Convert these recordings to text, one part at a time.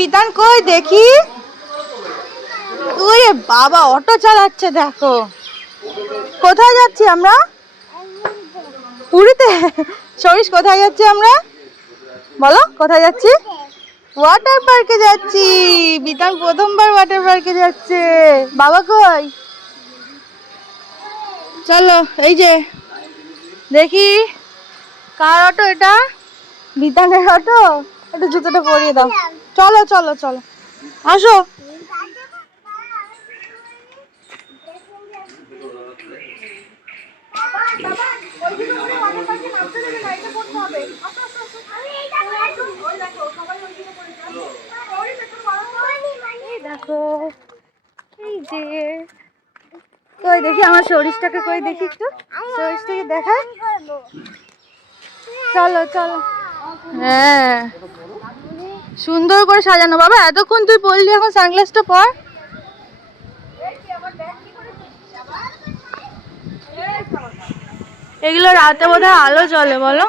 বিতান কই দেখি। ওরে বাবা অটো চালাচ্ছে দেখো। কোথায় যাচ্ছি আমরা? পুরীতে। সরিস কোথায় যাচ্ছি আমরা? বলো কোথায় যাচ্ছি? ওয়াটার পার্কে যাচ্ছি। বিতান প্রথমবার ওয়াটার পার্কে যাচ্ছে। বাবা কই? চলো এই যে দেখি কার অটো এটা? বিতানের অটো। একটু জুতোটা পরিয়ে দাও। চলো চলো চলো আসো। দেখো এই যে কই দেখি আমার সরিষটাকে কই দেখি একটু। সরিষটাকে দেখায়। চলো চলো। হ্যাঁ সুন্দর করে সাজানো। বাবা এতক্ষণ তুই বললি এখন সানগ্লাসটা পর। এগুলো রাতে বোধহয় আলো জ্বলে বলো।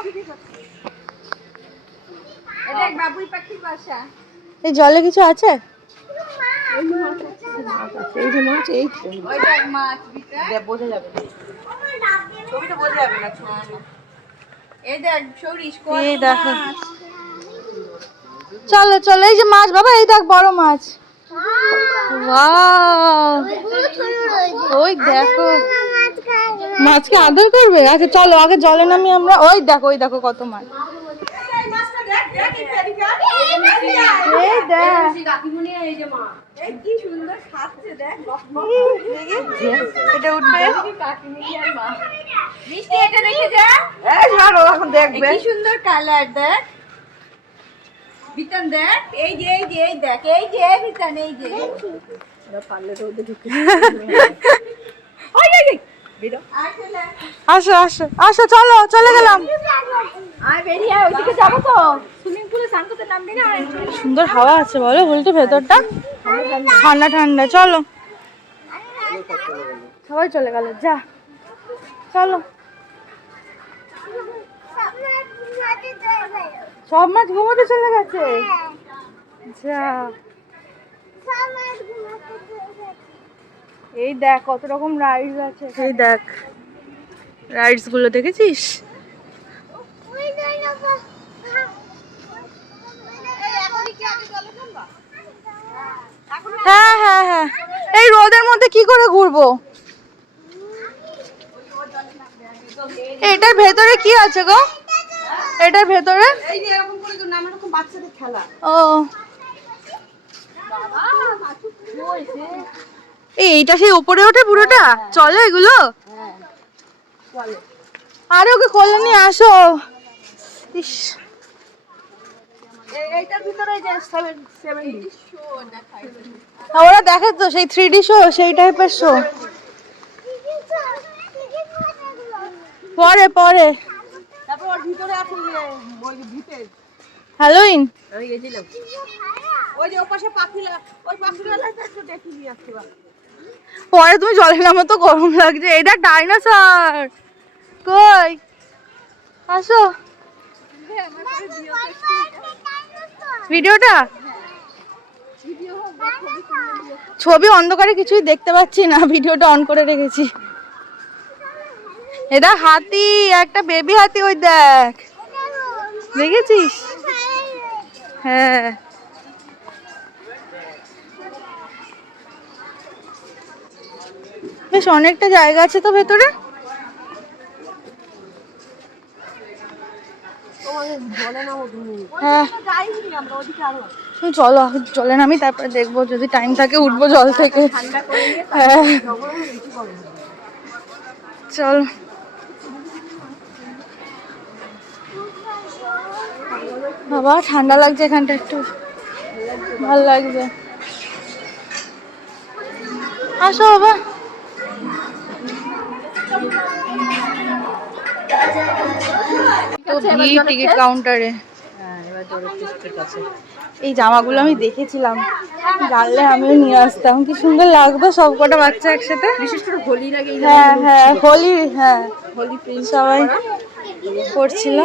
এই জলে কিছু আছে? চলো চলো এই যে মাছ বাবা এই দেখ বড় মাছ। ওই দেখো মাছকে আদর করবে। আচ্ছা চলো আগে জলে নামি আমরা। ওই দেখো কত মাছ। এটা উঠবে কি সুন্দর কালার দেখ। বিতান দেখ এই যে দেখ এই যে বিতান এই যে আসো আসো আসো চলো চলে গেলাম। সুন্দর হাওয়া আছে বলো বলতে ভেতরটা ঠান্ডা ঠান্ডা। চলো সবাই চলে গেল যা চলো। সব মাছ ঘুমোতে চলে গেছে। যা এই দেখ কত রকম রাইডস আছে। এই দেখ রাইডস গুলো দেখেছিস? হ্যাঁ হ্যাঁ হ্যাঁ এই রোদের মধ্যে কি করে ঘুরবো? এটার ভেতরে কি আছে গো? এটার ভেতরে ও এইটা সেই উপরে ওঠে পুরোটা। চলো এগুলো আরে ওকে কোলে নিয়ে আসো। ইস ওরা দেখে তো সেই 3D শো সেই টাইপের শো। পরে পরে হ্যালোইন পরে তুমি জলে নামো তো গরম লাগছে। এই দেখ ডাইনোসর কই আসো। ভিডিওটা ছবি অন্ধকারে কিছুই দেখতে পাচ্ছি না। ভিডিওটা অন করে রেখেছি। এটা হাতি একটা বেবি হাতি ওই দেখ দেখেছিস? হ্যাঁ বেশ অনেকটা জায়গা আছে তো ভেতরে। হ্যাঁ চলো চলে নামি তারপরে দেখবো যদি টাইম থাকে উঠবো জল থেকে। হ্যাঁ চল বাবা ঠান্ডা লাগছে এখানটা একটু ভালো লাগছে। আসো বাবা তো ভিড় টিকিট কাউন্টারে। এই জামাগুলো আমি দেখেছিলাম জানলে আমিও নিয়ে আসতাম। কি সুন্দর লাগবে সব কটা বাচ্চা একসাথে। বিশেষ করে হোলি লাগে। হ্যাঁ হ্যাঁ হোলি হ্যাঁ হোলি সবাই করছিল।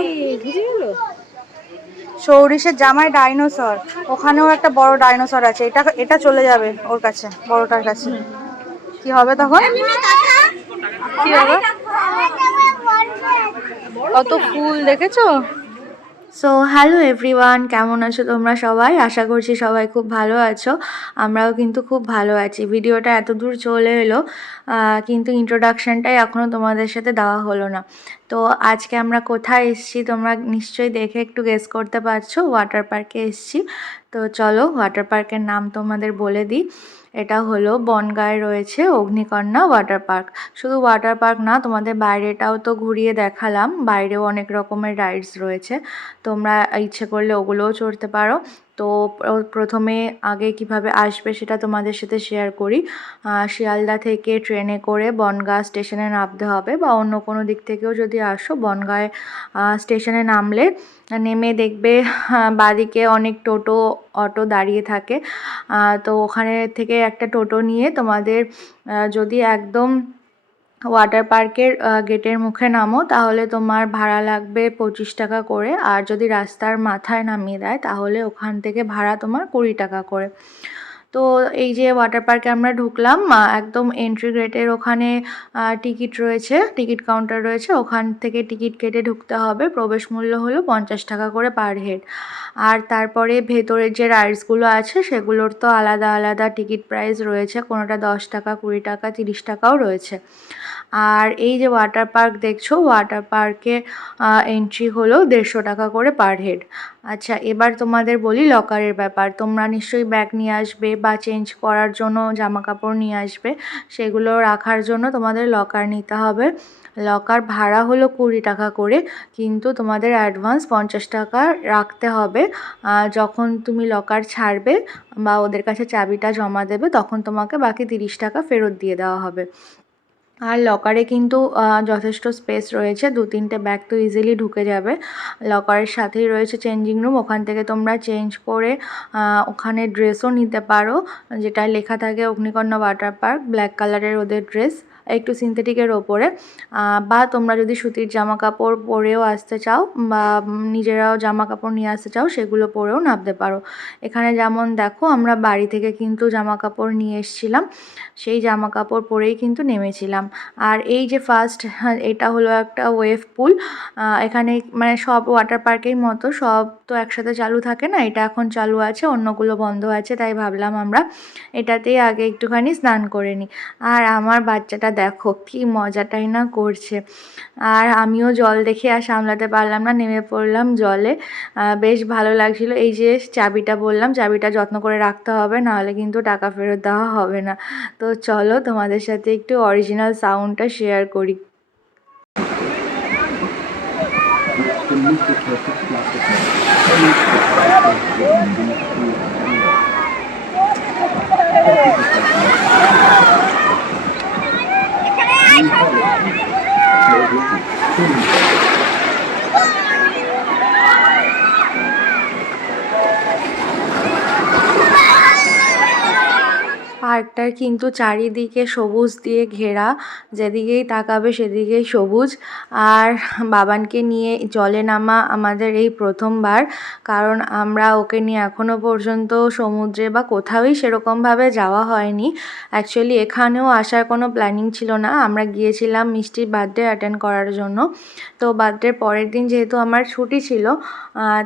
সৌরিশের জামাই ডাইনোসর, ওখানেও একটা বড় ডাইনোসর আছে, এটা এটা চলে যাবে ওর কাছে, বড়টার কাছে। কি হবে তখন? কি হবে? কত ফুল দেখেছো? সো হ্যালো এভরিওয়ান, কেমন আছো তোমরা সবাই? আশা করছি সবাই খুব ভালো আছো। আমরাও কিন্তু খুব ভালো আছি। ভিডিওটা এত দূর চলে এলো, কিন্তু ইন্ট্রোডাকশানটাই এখনও তোমাদের সাথে দেওয়া হলো না। তো আজকে আমরা কোথায় এসেছি তোমরা নিশ্চয়ই দেখে একটু গেস করতে পারছো। ওয়াটার পার্কে এসেছি। তো চলো ওয়াটার পার্কের নাম তোমাদের বলে দিই। এটা হলো বনগাঁয় রয়েছে অগ্নিকন্যা ওয়াটার পার্ক। শুধু ওয়াটার পার্ক না, তোমাদের বাইরেটাও তো ঘুরিয়ে দেখালাম, বাইরেও অনেক রকমের রাইডস রয়েছে, তোমরা ইচ্ছে করলে ওগুলোও চড়তে পারো। তো প্রথমে আগে কিভাবে আসবে সেটা তোমাদের সাথে শেয়ার করি। শিয়ালদা থেকে ট্রেনে করে বনগাঁ স্টেশনে নামতে হবে, বা অন্য কোনো দিক থেকেও যদি আসো বনগাঁ স্টেশনে নামলে নেমে দেখবে বাঁদিকে অনেক টোটো অটো দাঁড়িয়ে থাকে। তো ওখানে থেকে একটা টোটো নিয়ে তোমাদের যদি একদম ওয়াটার পার্কের গেটের মুখে নামো তাহলে তোমার ভাড়া লাগবে 25 টাকা করে, আর যদি রাস্তার মাথায় নামিয়ে দেয় তাহলে ওখান থেকে ভাড়া তোমার 20 টাকা করে। তো এই যে ওয়াটার পার্কে আমরা ঢুকলাম, একদম এন্ট্রি গেটের ওখানে টিকিট রয়েছে, টিকিট কাউন্টার রয়েছে, ওখান থেকে টিকিট কেটে ঢুকতে হবে। প্রবেশ মূল্য হলো 50 টাকা করে পার হেড। আর তারপরে ভেতরের যে রাইডসগুলো আছে সেগুলোর তো আলাদা আলাদা টিকিট প্রাইস রয়েছে, কোনোটা 10 টাকা, 20 টাকা, 30 টাকাও রয়েছে। আর এই যে ওয়াটার পার্ক দেখছো, ওয়াটার পার্কে এন্ট্রি হলো 150 টাকা করে পার হেড। আচ্ছা, এবার তোমাদের বলি লকারের ব্যাপার। তোমরা নিশ্চয়ই ব্যাগ নিয়ে আসবে বা চেঞ্জ করার জন্য জামা কাপড় নিয়ে আসবে, সেগুলো রাখার জন্য তোমাদের লকার নিতে হবে। লকার ভাড়া হলো 20 টাকা করে, কিন্তু তোমাদের অ্যাডভান্স 50 টাকা রাখতে হবে। যখন তুমি লকার ছাড়বে বা ওদের কাছে চাবিটা জমা দেবে তখন তোমাকে বাকি 30 টাকা ফেরত দিয়ে দেওয়া হবে। আর লকারে কিন্তু যথেষ্ট স্পেস রয়েছে, 2-3টে ব্যাগ তো ইজিলি ঢুকে যাবে। লকারের সাথেই রয়েছে চেঞ্জিং রুম, ওখান থেকে তোমরা চেঞ্জ করে ওখানে ড্রেসও নিতে পারো, যেটা লেখা থাকে অগ্নিকন্যা ওয়াটার পার্ক, ব্ল্যাক কালারের ওদের ড্রেস, একটু সিনথেটিকের ওপরে। বা তোমরা যদি সুতির জামা কাপড় পরেও আসতে চাও বা নিজেরাও জামা কাপড় নিয়ে আসতে চাও সেগুলো পরেও নামতে পারো। এখানে যেমন দেখো আমরা বাড়ি থেকে কিন্তু জামা কাপড় নিয়ে এসেছিলাম, সেই জামা কাপড় পরেই কিন্তু নেমেছিলাম। আর এই যে ফার্স্ট, এটা হলো একটা ওয়েভ পুল। এখানে মানে সব ওয়াটার পার্কের মতো সব তো একসাথে চালু থাকে না, এটা এখন চালু আছে, অন্যগুলো বন্ধ আছে, তাই ভাবলাম আমরা এটাতেই আগে একটুখানি স্নান করে নিই। আর আমার বাচ্চাটা দেখো কি মজাটাই না করছে, আর আমিও জল দেখে আর সামলাতে পারলাম না, নেমে পড়লাম জলে। বেশ ভালো লাগছিল। এই যে চাবিটা বললাম, চাবিটা যত্ন করে রাখতে হবে, নাহলে কিন্তু টাকা ফেরত দেওয়া হবে না। তো চলো তোমাদের সাথে একটু অরিজিনাল সাউন্ডটা শেয়ার করি। পার্কটার কিন্তু চারিদিকে সবুজ দিয়ে ঘেরা, যেদিকেই তাকাবে সেদিকেই সবুজ। আর বাবানকে নিয়ে জলে নামা আমাদের এই প্রথমবার, কারণ আমরা ওকে নিয়ে এখনও পর্যন্ত সমুদ্রে বা কোথাওই সেরকমভাবে যাওয়া হয়নি। অ্যাকচুয়ালি এখানেও আসার কোনো প্ল্যানিং ছিল না, আমরা গিয়েছিলাম মিষ্টির বার্থডে অ্যাটেন্ড করার জন্য। তো বার্থডের পরের দিন যেহেতু আমার ছুটি ছিল,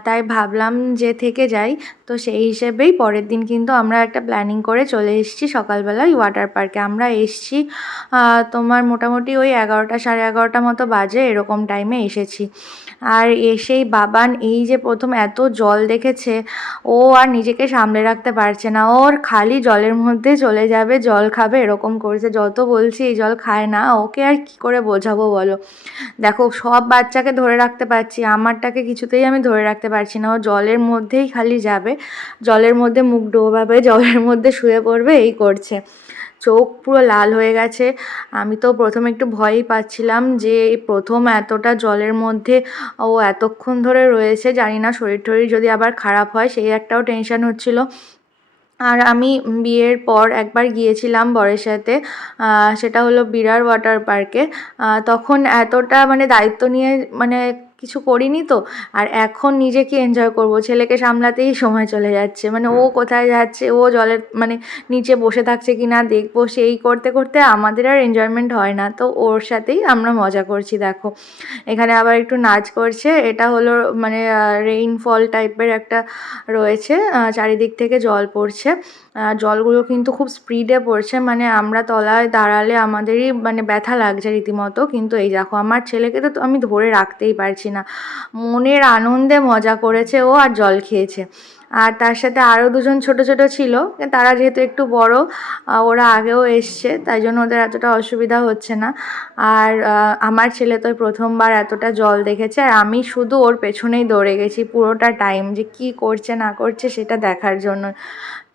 তাই ভাবলাম যে থেকে যাই। তো সেই হিসেবেই পরের দিন কিন্তু আমরা একটা প্ল্যানিং করে চলে এসেছি সকালবেলা ওয়াটার পার্কে। আমরা এসেছি তোমার মোটামুটি ওই 11টা, সাড়ে 11টা মতো বাজে, এরকম টাইমে এসেছি। আর এসেই বাবান এই যে প্রথম এত জল দেখেছে, ও আর নিজেকে সামলে রাখতে পারছে না, ওর খালি জলের মধ্যে চলে যাবে, জল খাবে, এরকম করছে। যত বলছি এই জল খায় না, ওকে আর কি করে বোঝাবো বলো। দেখো সব বাচ্চাকে ধরে রাখতে পারছি, আমারটাকে কিছুতেই আমি ধরে রাখতে পারছি না। ও জলের মধ্যেই খালি যাবে, জলের মধ্যে মুখ ডোবাবে, জলের মধ্যে শুয়ে পড়বে, এই করছে। চোখ পুরো লাল হয়ে গেছে। আমি তো প্রথমে একটু ভয়ই পাচ্ছিলাম যে প্রথম এতটা জলের মধ্যে ও এতক্ষণ ধরে রয়েছে, জানি না শরীর টরীর যদি আবার খারাপ হয়, সেই একটাও টেনশন হচ্ছিল। আর আমি বিয়ের পর একবার গিয়েছিলাম বরের সাথে, সেটা হলো বিরার ওয়াটার পার্কে। তখন এতটা মানে দায়িত্ব নিয়ে মানে কিছু করিনি তো। আর এখন নিজেকে এনজয় করব, ছেলেকে সামলাতেই সময় চলে যাচ্ছে। মানে ও কোথায় যাচ্ছে, ও জলের মানে নিচে বসে থাকছে কি না দেখবো, সেই করতে করতে আমাদের আর এনজয়মেন্ট হয় না। তো ওর সাথেই আমরা মজা করছি। দেখো এখানে আবার একটু নাচ করছে, এটা হলো মানে রেইনফল টাইপের একটা রয়েছে, চারিদিক থেকে জল পড়ছে। জলগুলো কিন্তু খুব স্পিডে পড়ছে, মানে আমরা তলায় দাঁড়ালে আমাদেরই মানে ব্যথা লাগছে রীতিমতো। কিন্তু এই দেখো আমার ছেলেকে তো আমি ধরে রাখতেই পারছি না, মনের আনন্দে মজা করেছে ও আর জল খেয়েছে। আর তার সাথে আরও দুজন ছোট ছোট ছিল, তারা যেহেতু একটু বড়, ওরা আগেও এসছে, তাই জন্য ওদের এতটা অসুবিধা হচ্ছে না। আর আমার ছেলে তো প্রথমবার এতটা জল দেখেছে, আর আমি শুধু ওর পেছনেই দৌড়ে গেছি পুরোটা টাইম, যে কি করছে না করছে সেটা দেখার জন্য।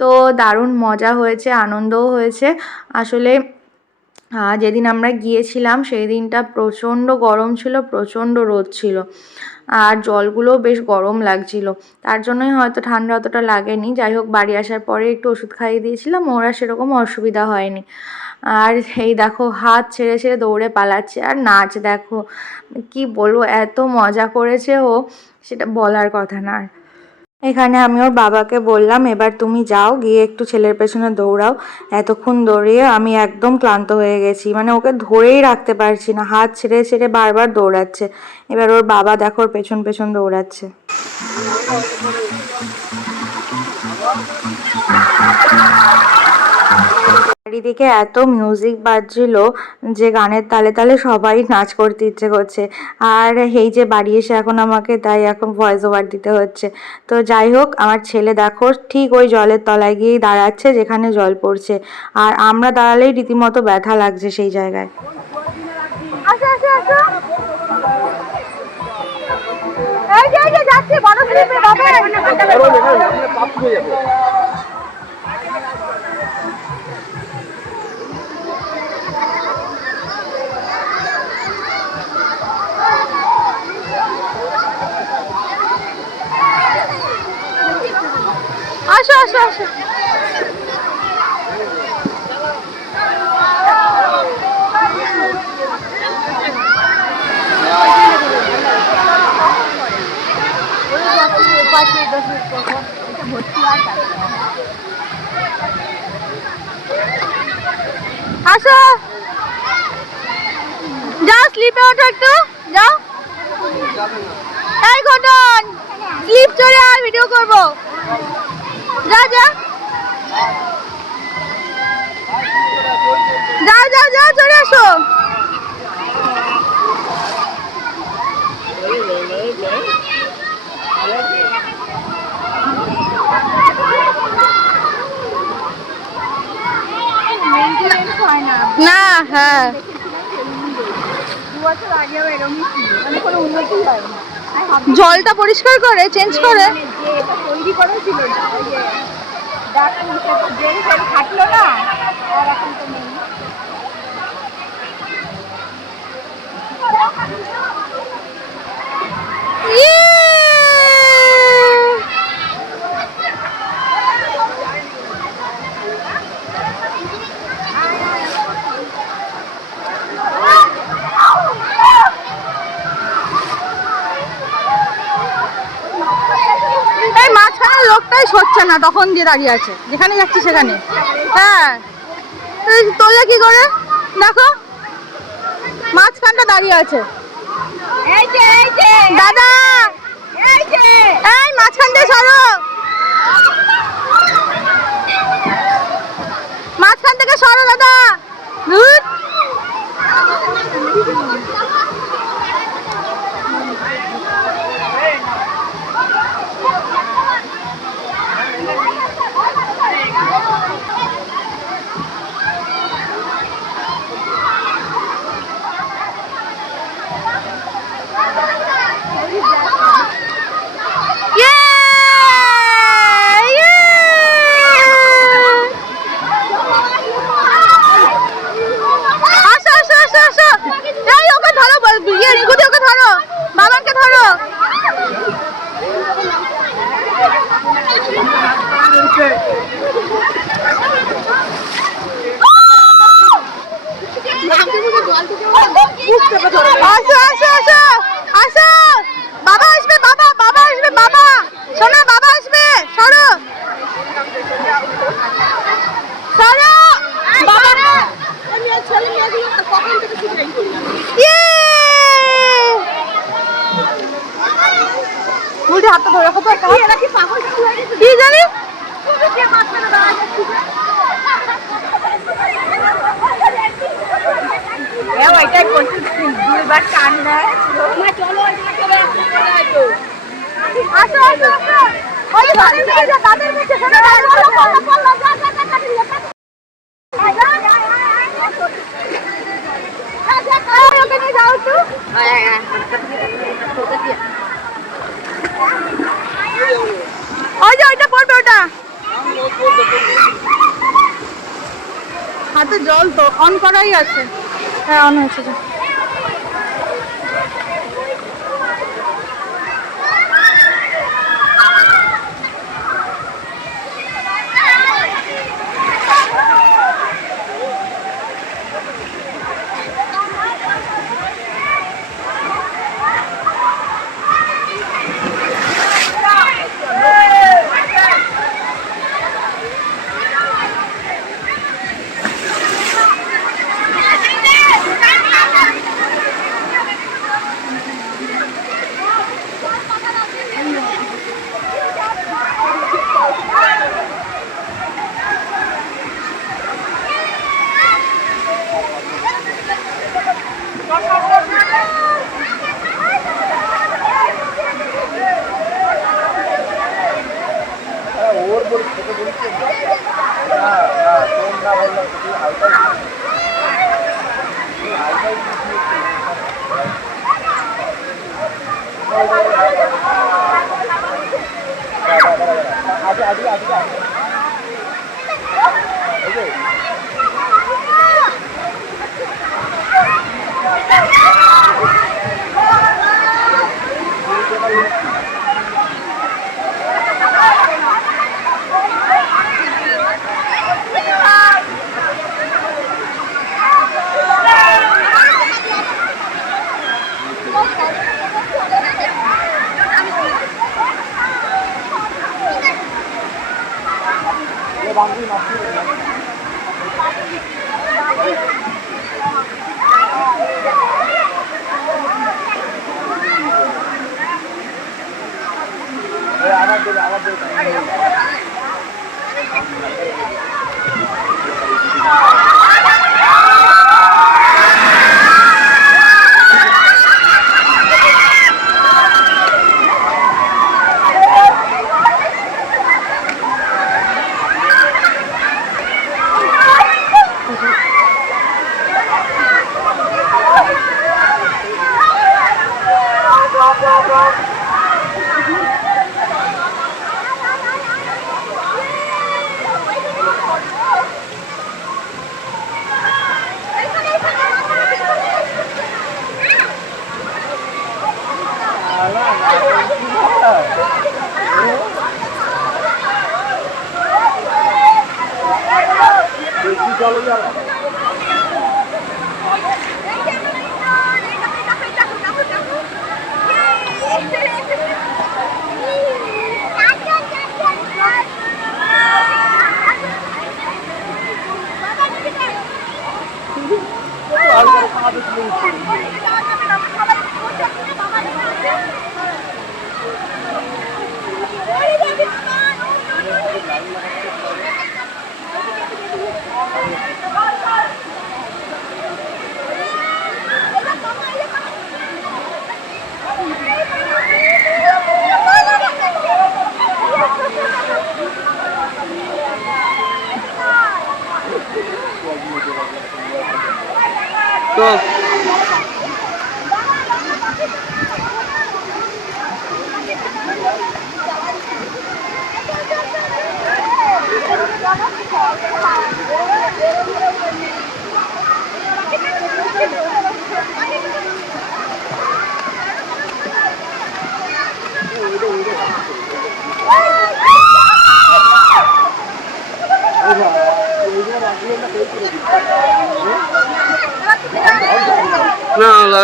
তো দারুণ মজা হয়েছে, আনন্দও হয়েছে আসলে। যেদিন আমরা গিয়েছিলাম সেই দিনটা প্রচণ্ড গরম ছিল, প্রচণ্ড রোদ ছিল, আর জলগুলোও বেশ গরম লাগছিল, তার জন্যই হয়তো ঠান্ডা অতটা লাগেনি। যাই হোক, বাড়ি আসার পরে একটু ওষুধ খাইয়ে দিয়েছিলাম, ওরা সেরকম অসুবিধা হয়নি। আর এই দেখো হাত ছেড়ে ছেড়ে দৌড়ে পালাচ্ছে, আর নাচ দেখো, কি বলবো, এত মজা করেছে ও, সেটা বলার কথা না। এখানে আমি ওর বাবাকে বললাম, এবার তুমি যাও গিয়ে একটু ছেলের পেছনে দৌড়াও, এতক্ষণ দৌড়িয়ে আমি একদম ক্লান্ত হয়ে গেছি, মানে ওকে ধরেই রাখতে পারছি না, হাত ছেড়ে ছেড়ে বারবার দৌড়াচ্ছে। এবার ওর বাবা দেখো ওর পেছন পেছন দৌড়াচ্ছে। চারিদিকে এত মিউজিক বাজছিল যে গানের তালে তালে সবাই নাচ করতে ইচ্ছে করছে। আর এই যে বাড়ি এসে এখন আমাকে তাই এখন ভয়েস ওভার দিতে হচ্ছে। তো যাই হোক, আমার ছেলে দেখো ঠিক ওই জলের তলায় গিয়েই দাঁড়াচ্ছে যেখানে জল পড়ছে, আর আমরা দাঁড়ালেই রীতিমতো ব্যথা লাগছে সেই জায়গায়। আসো আসো আসো। আসো, যাও স্লিপে ওঠো একটু, যাও। এই ঘটন, স্লিপ চড়ে আর ভিডিও করবো, যা যা যাও যাও যাও, চলে আসো। না, হ্যাঁ জলটা পরিষ্কার করে চেঞ্জ করে তৈরি করেছিল থাকলো না, আর এখন তো নেই। লোকটাই সরছে না, তখন দিয়ে দাঁড়িয়ে আছে, যেখানে যাচ্ছি সেখানে। হ্যাঁ তোলে কি করে, দেখো মাঝখানটা দাঁড়িয়ে আছে। দাদা এই মাঝখান দিয়ে সরো, মাঝখান থেকে সরো দাদা। হাতটা ধরে রাখো তো কি জানি দুইবার টান দেয় ওইটা পড়বে ওটা হাতে জল তো অন করাই আছে হ্যাঁ অন হয়েছে না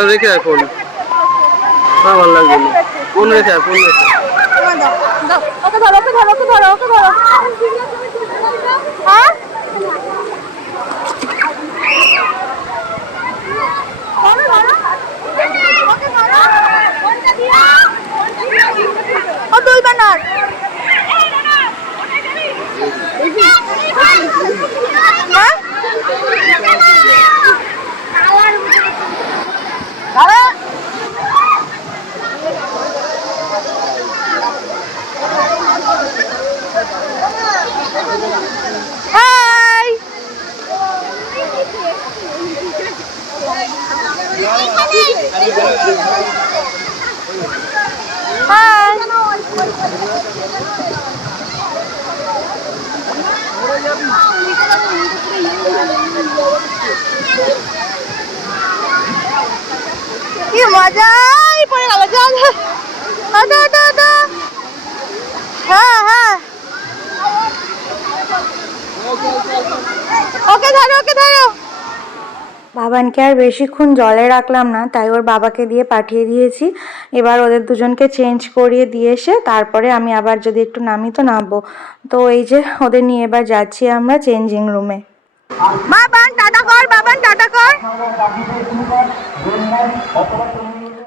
রেখে এখন ভালো লাগবে না ফোন রেখে ওকে ধরো ওকে ধরো ওকে ধরো ওকে ধরো হাই কি মজা পড়ে গেল জল হ্যাঁ হ্যাঁ ওকে ধরো বাবানকে আর বেশিক্ষণ জলে রাখলাম না, তাই ওর বাবাকে দিয়ে পাঠিয়ে দিয়েছি। এবার ওদের দুজনকে চেঞ্জ করিয়ে দিয়ে এসে তারপরে আমি আবার যদি একটু নামি তো নামবো। তো এই যে ওদের নিয়ে এবার যাচ্ছি আমরা চেঞ্জিং রুমে। বাবান টাটা কর, বাবান টাটা কর।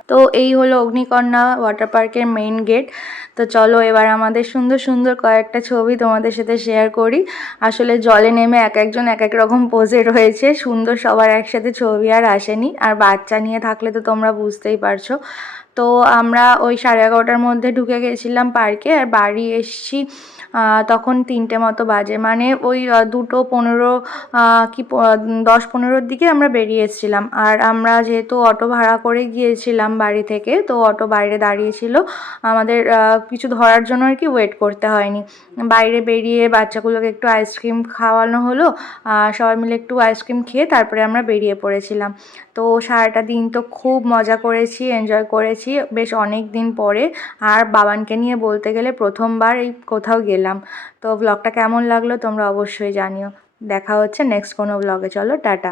তো এই হলো অগ্নিকন্যা ওয়াটার পার্কের মেইন গেট। তো চলো এবার আমাদের সুন্দর সুন্দর কয়েকটা ছবি তোমাদের সাথে শেয়ার করি। আসলে জলে নেমে এক একজন এক এক রকম পোজে রয়েছে, সুন্দর সবার একসাথে ছবি আর আসেনি। আর বাচ্চা নিয়ে থাকলে তো তোমরা বুঝতেই পারছো। তো আমরা ওই 11:30টার মধ্যে ঢুকে গেছিলাম পার্কে, আর বাড়ি এসছি তখন 3টে মতো বাজে, মানে ওই 2:15 কি 10-15-র দিকে আমরা বেরিয়ে এসেছিলাম। আর আমরা যেহেতু অটো ভাড়া করে গিয়েছিলাম বাড়ি থেকে, তো অটো বাইরে দাঁড়িয়েছিল, আমাদের কিছু ধরার জন্য আর কি ওয়েট করতে হয়নি। বাইরে বেরিয়ে বাচ্চাগুলোকে একটু আইসক্রিম খাওয়ানো হলো, সবাই মিলে একটু আইসক্রিম খেয়ে তারপরে আমরা বেরিয়ে পড়েছিলাম। তো সারাটা দিন তো খুব মজা করেছি, এনজয় করেছি বেশ অনেক দিন পরে। আর বাবানকে নিয়ে বলতে গেলে প্রথমবার এই কোথাও গেলাম। তো ব্লগটা কেমন লাগলো তোমরা অবশ্যই জানিও। দেখা হচ্ছে নেক্সট কোনো ব্লগে। চলো টাটা।